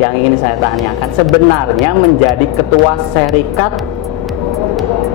Yang ingin saya tanyakan, sebenarnya menjadi ketua serikat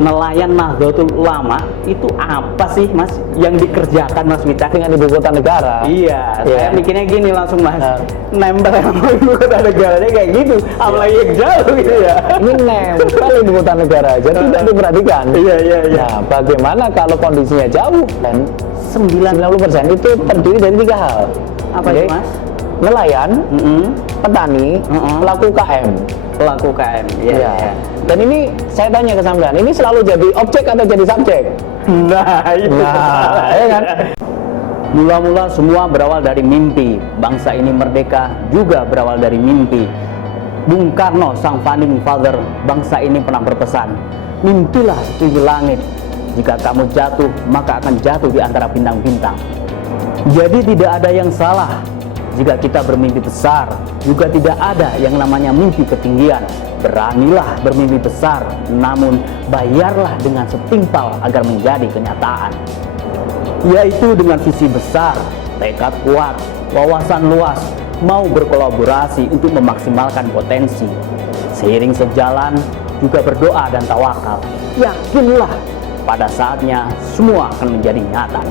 nelayan Nahdlatul Ulama itu apa sih Mas yang dikerjakan Mas Wicak dengan ibu kota negara? Iya, saya mikirnya gini langsung Mas, nempel sama ibu kota negaranya kayak gitu, apalagi yang jauh gitu ya. Ini nempel ibu kota negara aja tidak diperhatikan. Iya. Nah, bagaimana kalau kondisinya jauh? Dan 90% itu terdiri dari 3 hal. Apa itu Mas? Nelayan, petani, pelaku KM. Pelaku KM, iya. Dan ini saya tanya ke sampean, ini selalu jadi objek atau jadi subjek? Nah, itu. Ya kan? Mula-mula semua berawal dari mimpi. Bangsa ini merdeka juga berawal dari mimpi. Bung Karno, sang founding father bangsa ini pernah berpesan, mimpilah setinggi langit. Jika kamu jatuh, maka akan jatuh di antara bintang-bintang. Jadi tidak ada yang salah jika kita bermimpi besar. Juga tidak ada yang namanya mimpi ketinggian. Beranilah bermimpi besar, namun bayarlah dengan setimpal agar menjadi kenyataan. Yaitu dengan visi besar, tekad kuat, wawasan luas, mau berkolaborasi untuk memaksimalkan potensi. Seiring sejalan juga berdoa dan tawakal. Yakinlah pada saatnya semua akan menjadi nyata.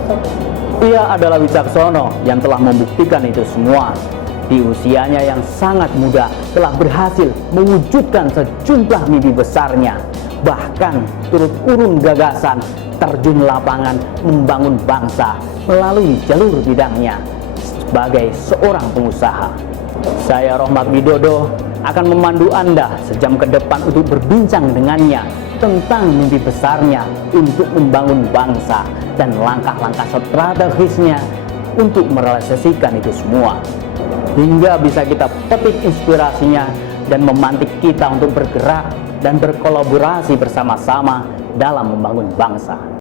Ia adalah Wicaksono yang telah membuktikan itu semua. Di usianya yang sangat muda telah berhasil mewujudkan sejumlah mimpi besarnya. Bahkan turut urun gagasan, terjun lapangan, membangun bangsa melalui jalur bidangnya sebagai seorang pengusaha. Saya Rohmat Widodo akan memandu Anda sejam ke depan untuk berbincang dengannya tentang mimpi besarnya untuk membangun bangsa dan langkah-langkah strategisnya untuk merealisasikan itu semua. Hingga bisa kita petik inspirasinya dan memantik kita untuk bergerak dan berkolaborasi bersama-sama dalam membangun bangsa.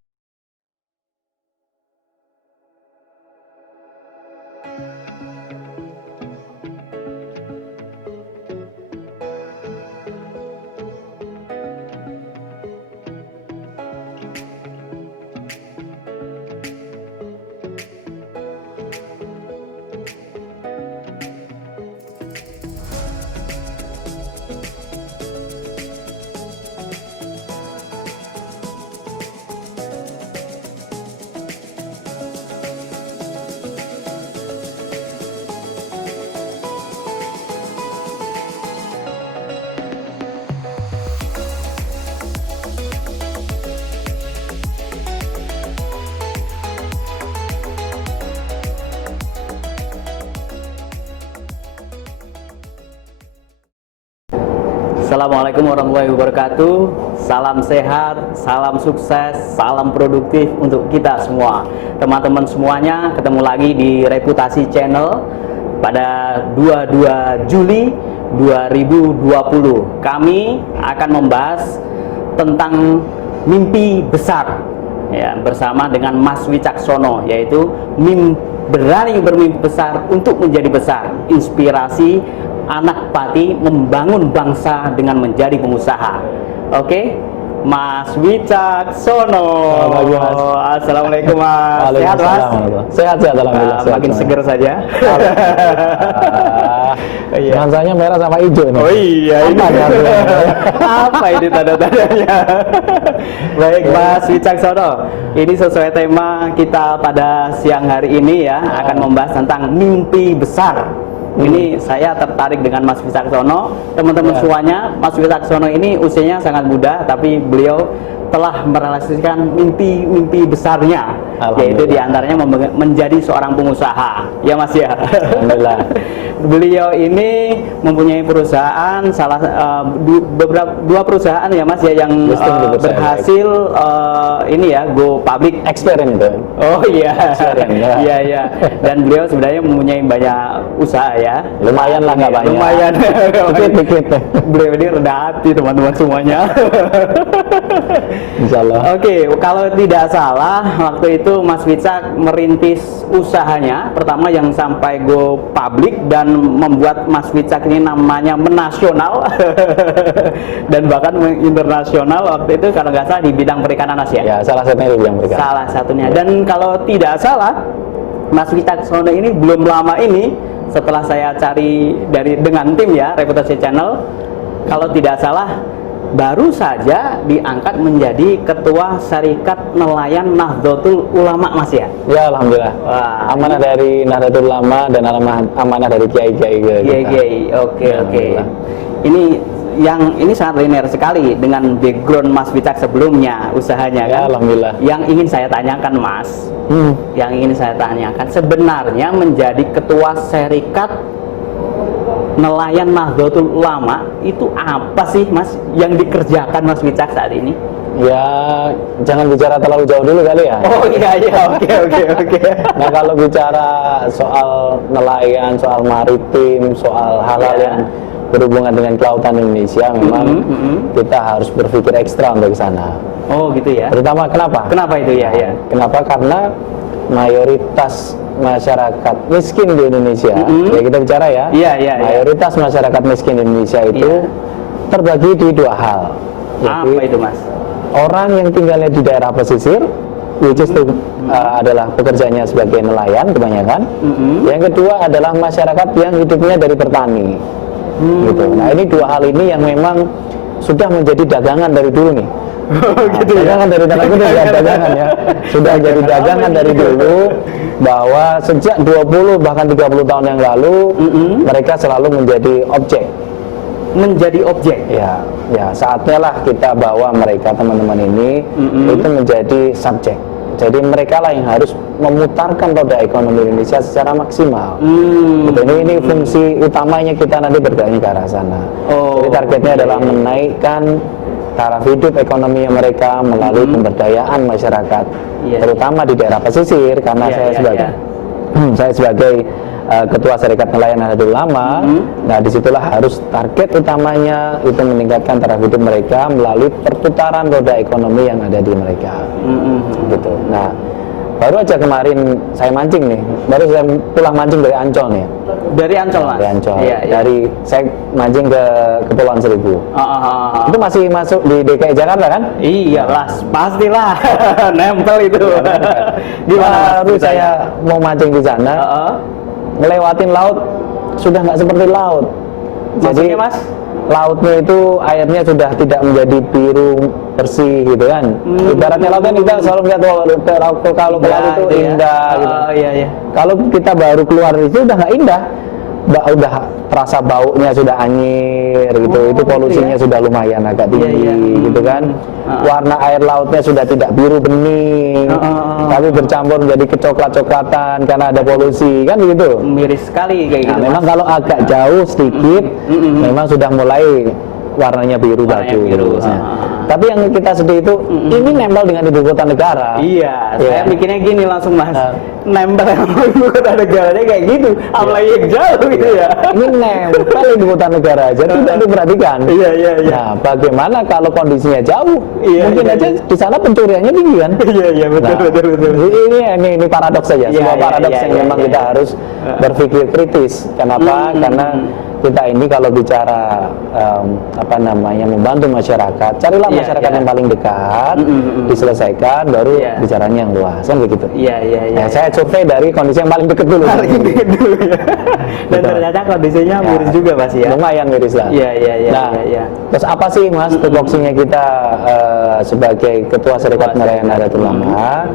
Assalamualaikum warahmatullahi wabarakatuh. Salam sehat, salam sukses, salam produktif untuk kita semua. Teman-teman semuanya, ketemu lagi di Reputasi Channel pada 22 Juli 2020. Kami akan membahas tentang mimpi besar ya, bersama dengan Mas Wicaksono, yaitu berani bermimpi besar untuk menjadi besar. Inspirasi anak pati membangun bangsa dengan menjadi pengusaha. Oke, Mas Wicaksono. Assalamualaikum Mas. Sehat Mas? Sehat alhamdulillah. Makin seger saja. Nuansanya merah sama hijau ini. Oh iya, ini apa ini tanda-tandanya? Baik Mas Wicaksono, ini sesuai tema kita pada siang hari ini ya, akan membahas tentang mimpi besar. Ini saya tertarik dengan Mas Wicaksono. Teman-teman semuanya, Mas Wicaksono ini usianya sangat muda, tapi beliau telah merealisasikan mimpi-mimpi besarnya, yaitu diantaranya menjadi seorang pengusaha. Ya Mas ya. Alhamdulillah. Beliau ini mempunyai perusahaan, dua perusahaan ya Mas ya, yang berhasil ini ya go public experience itu. Oh iya. Iya. Dan beliau sebenarnya mempunyai banyak usaha ya. Lumayan lah, nggak banyak. Lumayan. Dikit. Beliau ini rendah hati teman-teman semuanya. Insyaallah. Oke, kalau tidak salah waktu itu Mas Wicak merintis usahanya pertama yang sampai go public dan membuat Mas Wicak ini namanya menasional dan bahkan internasional waktu itu kalau nggak salah di bidang perikanan Mas ya. Ya, salah satunya di bidang perikanan. Salah satunya. Dan kalau tidak salah Mas Wicaksono ini belum lama ini setelah saya cari dengan tim ya Reputasi Channel, kalau tidak salah baru saja diangkat menjadi ketua Syarikat Nelayan Nahdlatul Ulama, Mas ya. Ya, alhamdulillah. Wah, Amanah dari Nahdlatul Ulama dan amanah dari kiai-kiai kita. Kiai. Oke. Alhamdulillah. Ini sangat linear sekali dengan background Mas Wicak sebelumnya usahanya Ya, kan. alhamdulillah. Yang ingin saya tanyakan, Mas, sebenarnya menjadi ketua Syarikat Nelayan Nahdlatul Ulama itu apa sih, Mas, yang dikerjakan Mas Wicak saat ini? Ya, jangan bicara terlalu jauh dulu kali ya. Oh iya, oke. Nah, kalau bicara soal nelayan, soal maritim, soal hal-hal Ya. yang berhubungan dengan kelautan Indonesia, memang kita harus berpikir ekstra untuk ke sana. Oh gitu ya. Terutama kenapa? Kenapa itu ya? Ya. Kenapa? Karena mayoritas masyarakat miskin di Indonesia, ya kita bicara ya, Iya. mayoritas masyarakat miskin di Indonesia itu terbagi di dua hal. Apa itu, Mas? Orang yang tinggalnya di daerah pesisir, which is adalah pekerjaannya sebagai nelayan kebanyakan. Yang kedua adalah masyarakat yang hidupnya dari bertani. Gitu. Nah, ini dua hal ini yang memang sudah menjadi dagangan dari dulu nih. Gitu ya. Dagangan dari tanah kutip ya, dagangan ya. Sudah jadi dagangan dari dulu, bahwa sejak 20 bahkan 30 tahun yang lalu mereka selalu menjadi objek. Menjadi objek. Ya, saatnya lah kita bawa mereka teman-teman ini itu menjadi subjek. Jadi mereka lah yang harus memutarkan roda ekonomi Indonesia secara maksimal. Gitu. Ini fungsi utamanya kita nanti bergeraknya ke arah sana. Jadi targetnya adalah menaikkan taraf hidup ekonomi mereka melalui pemberdayaan masyarakat, terutama di daerah pesisir. Karena saya sebagai ketua Serikat Nelayan Nahdlatul Ulama, nah disitulah harus target utamanya itu meningkatkan taraf hidup mereka melalui perputaran roda ekonomi yang ada di mereka. Gitu. Nah, baru aja kemarin saya mancing nih, baru saya pulang mancing dari Ancol nih. Dari Ancol, Mas? Dari Ancol. Iya. Dari saya mancing ke Kepulauan Seribu. Itu masih masuk di DKI Jakarta kan? Iya, pastilah. Nempel itu. Gimana, Baru saya mau mancing di sana, ngelewatin laut sudah nggak seperti laut. Maksudnya, Mas? Lautnya itu airnya sudah tidak menjadi biru bersih gitu kan. Ibaratnya laut kan kita selalu melihat kalau ke laut itu indah gitu. Iya. Kalau kita baru keluar itu udah nggak indah. Udah terasa baunya sudah anyir gitu. Itu polusinya sudah lumayan agak tinggi gitu kan. Warna air lautnya sudah tidak biru bening, tapi bercampur menjadi kecoklat-coklatan karena ada polusi kan gitu. Miris sekali kayak gitu. Memang kalau agak jauh sedikit memang sudah mulai warnanya biru bagus. Tapi yang kita sedih itu ini nempel dengan ibu kota negara. Iya, saya mikirnya gini langsung, Mas. Nempel sama ibu kota negaranya kayak gitu, apalagi yang jauh gitu ya. Ini nempel ibu kota negara aja tidak diperhatikan. Iya. Nah, bagaimana kalau kondisinya jauh? Mungkin aja di sana pencuriannya tinggi kan? Iya, betul. Ini paradoks saja. Sebuah paradoks yang memang kita harus berpikir kritis. Kenapa? Karena kita ini kalau bicara membantu masyarakat, carilah masyarakat yang paling dekat, diselesaikan, baru bicaranya yang luas, kan begitu. Iya. Saya survei dari kondisi yang paling dekat dulu. Dan ternyata kondisinya miris juga, Mas ya. Lumayan miris lah. Iya. Terus apa sih, Mas, tupoksinya kita sebagai ketua Serikat Nelayan Nahdlatul Ulama?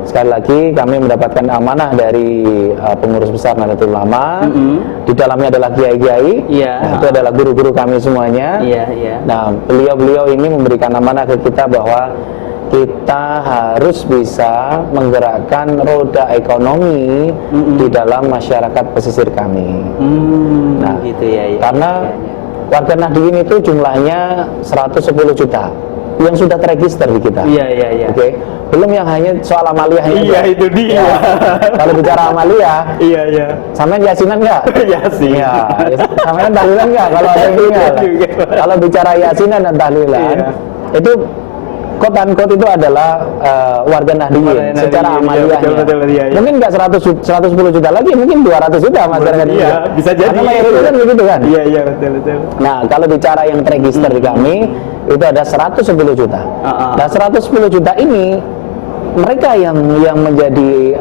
Sekali lagi kami mendapatkan amanah dari pengurus besar Nahdlatul Ulama. Di dalamnya adalah kiai-kiai. Nah, itu adalah guru-guru kami semuanya. Nah, beliau-beliau ini memberikan amanah ke kita bahwa kita harus bisa menggerakkan roda ekonomi di dalam masyarakat pesisir kami. Nah, gitu ya. Karena warga Nahdien itu jumlahnya 110 juta yang sudah terregister di kita. Iya. Oke. Belum yang hanya soal amaliyahnya. Iya, itu dia. Kalau bicara amaliyah, iya. sampean yasinan nggak? Yasin. Iya. Sampean tahlilan nggak? Kalau ada yang ingat. Kalau bicara yasinan dan tahlilan, itu quote unquote itu adalah warga Nahdien secara amaliyahnya. Betul, mungkin nggak 110 juta lagi, mungkin 200 juta masyarakat Indonesia. Iya, bisa jadi. Karena mayoritas kan begitu kan? Iya, betul. Nah, kalau bicara yang terregister di kami, itu ada 110 juta. Nah, 110 juta ini mereka yang menjadi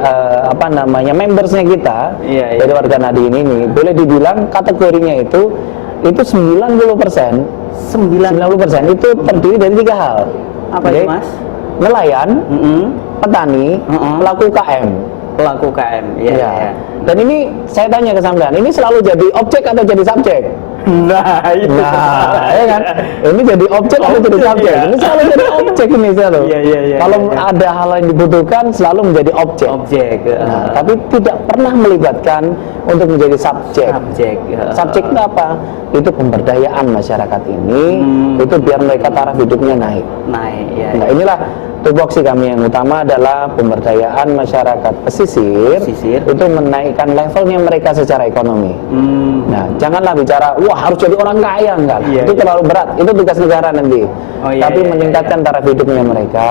apa namanya membersnya kita Iya, iya. dari warga Nadien ini, boleh dibilang kategorinya itu 90%. 90% itu terdiri dari 3 hal. Apa Oke? itu, Mas? Nelayan, petani, pelaku UKM. Pelaku UKM. Iya, Ya. iya. Dan ini saya tanya ke sampean, ini selalu jadi objek atau jadi subjek? Nah, itu. Nah, ya kan? Ini jadi objek atau jadi Objek, subjek? iya. Ini selalu jadi objek ini selalu. Iya, iya, iya, Kalau iya. ada hal yang dibutuhkan selalu menjadi objek. Objek. Nah, tapi tidak pernah melibatkan untuk menjadi subjek. Subjek. Subjek itu apa? Itu pemberdayaan masyarakat ini, itu biar mereka taraf hidupnya naik. Naik, ya. Nah, inilah tupoksi kami yang utama adalah pemberdayaan masyarakat pesisir, Pesisir. itu menaikkan levelnya mereka secara ekonomi. Nah, janganlah bicara, wah harus jadi orang kaya, enggak lah. Iya, Itu iya. terlalu berat, itu tugas negara nanti. Oh, iya, Tapi iya, meningkatkan taraf hidupnya mereka,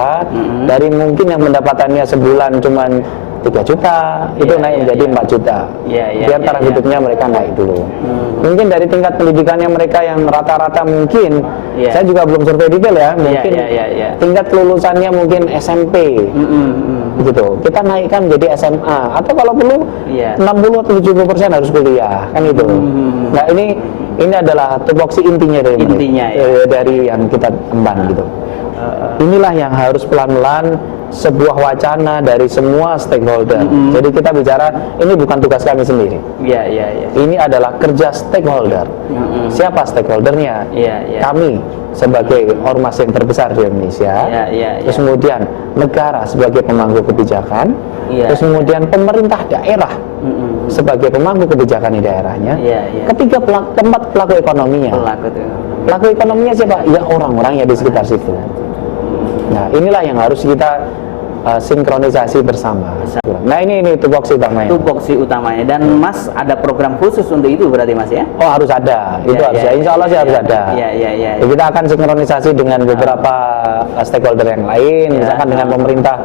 dari mungkin yang pendapatannya sebulan cuman 3 juta, itu Iya, naik iya, menjadi iya. 4 juta. Iya, iya, Biar iya, taraf iya. hidupnya mereka naik dulu. Mungkin dari tingkat pendidikannya mereka yang rata-rata mungkin, Iya. saya juga belum survei detail ya, mungkin iya. tingkat kelulusannya mungkin SMP, gitu. Kita naikkan menjadi SMA, atau kalau perlu Iya. 60 atau 70% harus kuliah, kan itu. Nah, ini adalah tupoksi intinya dari mereka, Intinya, ya. dari yang kita emban gitu. Inilah yang harus pelan-pelan sebuah wacana dari semua stakeholder. Jadi kita bicara ini bukan tugas kami sendiri. Iya, iya, iya. Ini adalah kerja stakeholder. Siapa stakeholdernya? Iya, iya. Kami sebagai ormas yang terbesar di Indonesia. Iya, iya, Terus iya. kemudian negara sebagai pemangku kebijakan. Iya. Terus kemudian pemerintah daerah sebagai pemangku kebijakan di daerahnya. Iya, iya. Ketiga keempat pelaku ekonominya. Pelaku tuh. Pelaku ekonominya siapa? Ya orang-orang yang di sekitar situ. Nah, inilah yang harus kita sinkronisasi bersama. Nah, ini tupoksi utamanya. Itu boksi utamanya. Dan Mas ada program khusus untuk itu berarti, Mas ya? Oh, harus ada. Itu Iya, harus iya, ya. Insya Allah sih iya, harus iya. ada. Iya, iya, iya. Ya, kita akan sinkronisasi dengan beberapa stakeholder yang lain, Iya. misalkan dengan pemerintah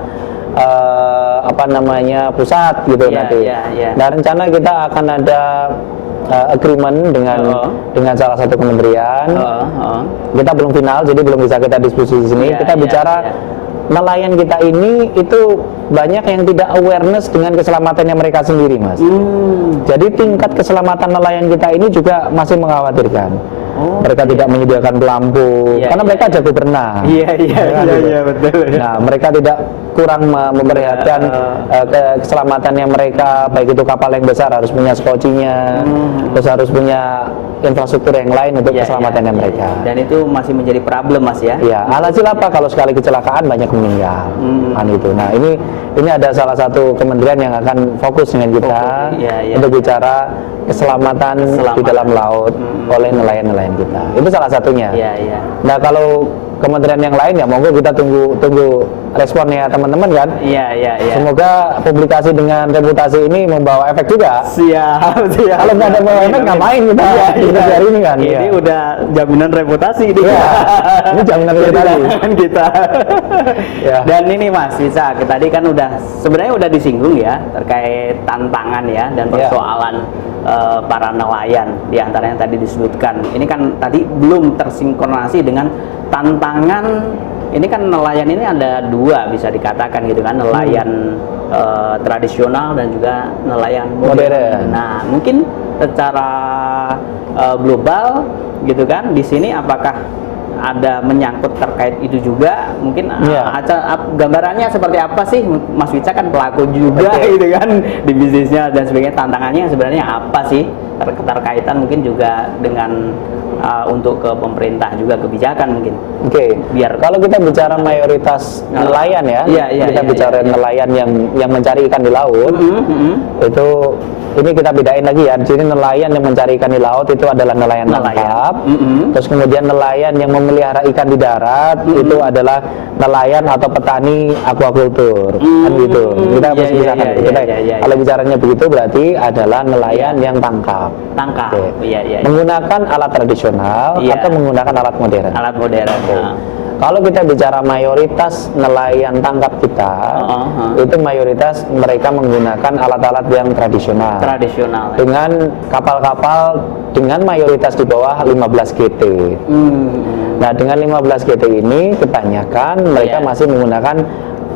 apa namanya pusat gitu Iya, nanti. iya, iya. Nah, rencana kita akan ada agreement dengan salah satu kementerian. Kita belum final, jadi belum bisa kita diskusi di sini. Iya, Kita iya, bicara iya. nelayan kita ini itu banyak yang tidak awareness dengan keselamatannya mereka sendiri, Mas. Jadi tingkat keselamatan nelayan kita ini juga masih mengkhawatirkan. Mereka tidak menyediakan pelampung, Iya, karena iya, mereka jago berenang. Iya, iya, Ya kan, iya, gitu. iya, betul. Nah, mereka tidak kurang memperlihatkan keselamatannya mereka, baik itu kapal yang besar harus punya skocinya, terus harus punya infrastruktur yang lain untuk Iya, keselamatannya iya, mereka. iya. Dan itu masih menjadi problem, Mas ya? Ya, alhasil apa kalau sekali kecelakaan banyak meninggal, kan itu. Nah, ini ada salah satu kementerian yang akan fokus dengan kita Iya, iya. untuk bicara keselamatan di dalam laut oleh nelayan-nelayan kita. Itu salah satunya. Iya, iya. Nah, kalau kementerian yang lain ya monggo kita tunggu responnya teman-teman kan. Iya, iya, iya. Semoga publikasi dengan reputasi ini membawa efek juga. Siap, siap. Kalau nggak ada membawa efek ngapain kita Iya. hari ini kan? Ini Iya. udah jaminan reputasi ini. Iya. Ini jaminan reputasi. Jaminan kita. Ya. Dan ini Mas, bisa tadi kan sebenarnya udah disinggung ya terkait tantangan ya dan Iya. persoalan para nelayan di antaranya tadi disebutkan. Ini kan tadi belum tersinkronasi dengan tantangan. Ini kan nelayan ini ada dua bisa dikatakan gitu kan, nelayan tradisional dan juga nelayan Modern. Nah, mungkin secara global gitu kan, di sini apakah ada menyangkut terkait itu juga? Mungkin Iya. gambarannya seperti apa sih? Mas Wicak kan pelaku juga gitu kan di bisnisnya dan sebagainya. Tantangannya sebenarnya apa sih? Terkaitan mungkin juga dengan untuk ke pemerintah juga kebijakan mungkin. Oke, Biar kalau kita bicara mayoritas nelayan ya, Iya, iya, kita iya, bicara iya. nelayan yang mencari ikan di laut, itu ini kita bedain lagi ya. Di sini nelayan yang mencari ikan di laut itu adalah nelayan tangkap. Terus kemudian nelayan yang memelihara ikan di darat itu adalah nelayan atau petani aquacultur, kan gitu. Kita Iya, harus iya, pisahkan. iya, Kita- iya, iya, Kalau bicaranya begitu berarti adalah nelayan yang tangkap. tangkap. Oke. Iya, iya. Menggunakan alat tradisional Iya. atau menggunakan alat modern. Alat modern. Nah. Kalau kita bicara mayoritas nelayan tangkap kita, itu mayoritas mereka menggunakan alat-alat yang tradisional. Tradisional. Dengan kapal-kapal dengan mayoritas di bawah 15 GT. Nah, dengan 15 GT ini kebanyakan mereka Iya. masih menggunakan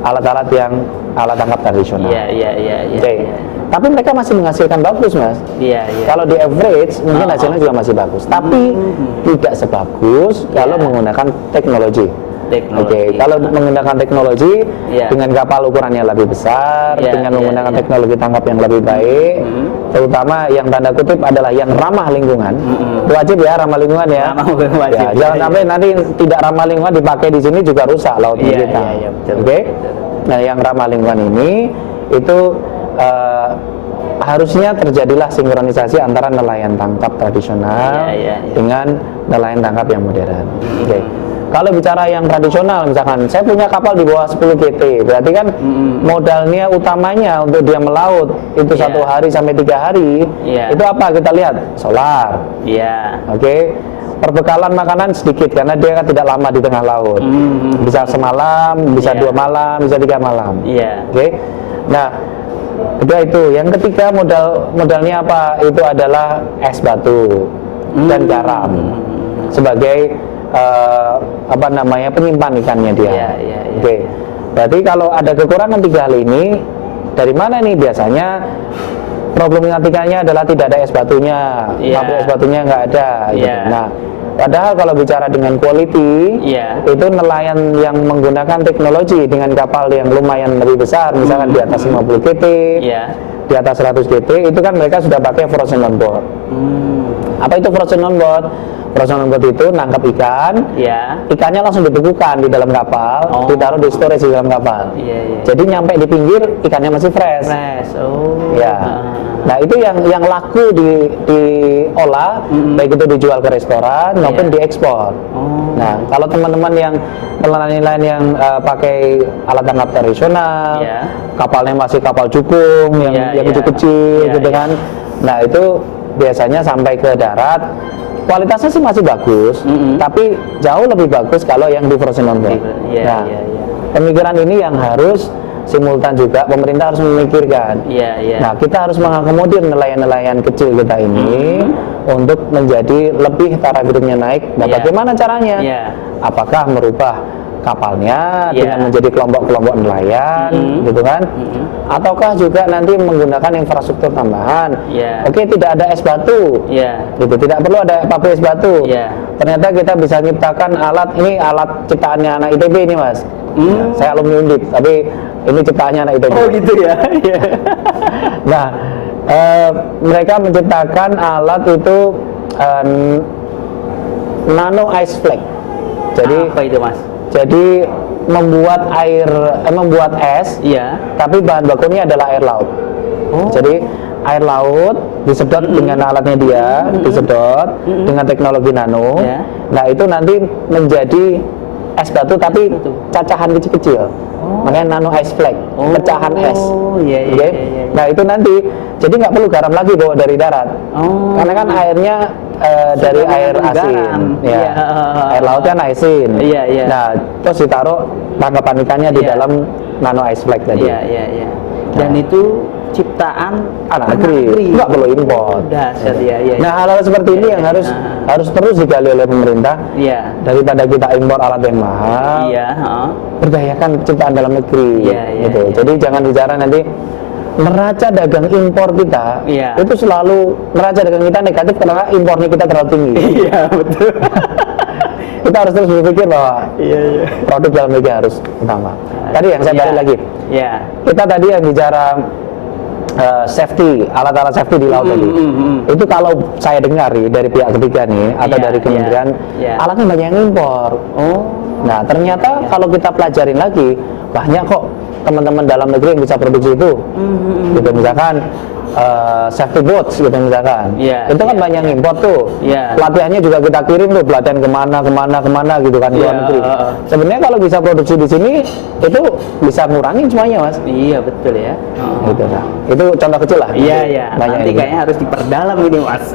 alat-alat yang alat tangkap tradisional. Iya. Oke. Tapi mereka masih menghasilkan bagus, Mas. Iya. Kalau di average mungkin hasilnya juga masih bagus, tapi tidak sebagus kalau menggunakan teknologi. Oke, kalau menggunakan teknologi dengan kapal ukurannya lebih besar, dengan menggunakan teknologi tangkap yang lebih baik, terutama yang tanda kutip adalah yang ramah lingkungan. Wajib ya ramah lingkungan ya. Wajib. Jangan sampai nanti tidak ramah lingkungan dipakai di sini juga rusak laut kita. Oke. Nah, yang ramah lingkungan ini itu harusnya terjadilah sinkronisasi antara nelayan tangkap tradisional dengan nelayan tangkap yang modern. Oke. Kalau bicara yang tradisional, misalkan saya punya kapal di bawah 10 GT, berarti kan modalnya utamanya untuk dia melaut itu 1 hari sampai 3 hari, itu apa kita lihat? Solar. Oke. Perbekalan makanan sedikit karena dia kan tidak lama di tengah laut. Bisa semalam, bisa 2 malam, bisa 3 malam. Oke. Nah, kedua itu. Yang ketiga modalnya apa? Itu adalah es batu dan garam sebagai penyimpan ikannya dia. Oke. Berarti kalau ada kekurangan 3 hal ini, dari mana nih biasanya? Problematikanya adalah tidak ada es batunya, pabrik es batunya nggak ada. Gitu. Nah, padahal kalau bicara dengan quality, itu nelayan yang menggunakan teknologi dengan kapal yang lumayan lebih besar, misalkan di atas 50 GT, di atas 100 GT, itu kan mereka sudah pakai frozen on board. Apa itu frozen on board? Frozen on board itu nangkap ikan, ikannya langsung dibekukan di dalam kapal, ditaruh di storage di dalam kapal. Jadi nyampe di pinggir ikannya masih fresh. Nah, itu yang laku diolah, baik itu dijual ke restoran maupun diekspor. Nah, kalau teman-teman yang nelayan yang pakai alat tangkap tradisional, kapalnya masih kapal cukung yang kecil-kecil gitu kan. Nah, itu biasanya sampai ke darat kualitasnya sih masih bagus, tapi jauh lebih bagus kalau yang di frozen on board. Pemikiran ini yang harus simultan juga pemerintah harus memikirkan. Nah, kita harus mengakomodir nelayan-nelayan kecil kita ini untuk menjadi lebih taraf hidupnya naik. Nah, bagaimana caranya? Apakah merubah kapalnya dengan menjadi kelompok-kelompok nelayan, gitu kan? Ataukah juga nanti menggunakan infrastruktur tambahan? Oke, tidak ada es batu, gitu. Tidak perlu ada pabrik es batu. Ternyata kita bisa ciptakan alat, ini alat ciptaannya anak ITB ini, Mas. Saya alumni Undip, tapi ini ciptaannya anak ITB. Oh gitu ya. Nah, mereka menciptakan alat itu nano ice flake. Jadi apa itu, Mas? Jadi membuat membuat es, tapi bahan bakunya adalah air laut. Jadi air laut disedot dengan alatnya dia, disedot dengan teknologi nano. Nah, itu nanti menjadi es batu tapi cacahan kecil-kecil. Makanya nano ice flake, pecahan es. Nah, itu nanti jadi nggak perlu garam lagi bawa dari darat. Karena kan airnya dari air asin, air lautnya asin. Nah, terus ditaruh tangkapan ikannya di dalam nano ice flake tadi. Dan itu ciptaan anak negeri, nggak perlu impor. Nah, hal-hal seperti ini yang harus terus digali oleh pemerintah. Daripada kita impor alat yang mahal, berdayakan ciptaan dalam negeri. Gitu. Jadi jangan bicara nanti neraca dagang impor kita itu selalu neraca dagang kita negatif karena impornya kita terlalu tinggi. Betul. Kita harus terus berpikir bahwa produk dalam negeri harus utama. Tadi yang saya balik lagi. Kita tadi yang bicara safety, alat-alat safety di laut tadi. Itu kalau saya dengar dari pihak ketiga nih atau dari kementerian, alatnya banyak yang impor. Nah, ternyata kalau kita pelajarin lagi, banyak kok teman-teman dalam negeri yang bisa produksi itu. Gitu, misalkan safety boats gitu misalkan. Itu kan banyak yang impor tuh. Pelatihannya juga kita kirim tuh, pelatihan kemana gitu kan, ke luar negeri. Sebenarnya kalau bisa produksi di sini itu bisa ngurangin semuanya, Mas. Iya, betul ya. Gitu, nah. Itu contoh kecil lah. Nanti kayaknya harus diperdalam ini, Mas.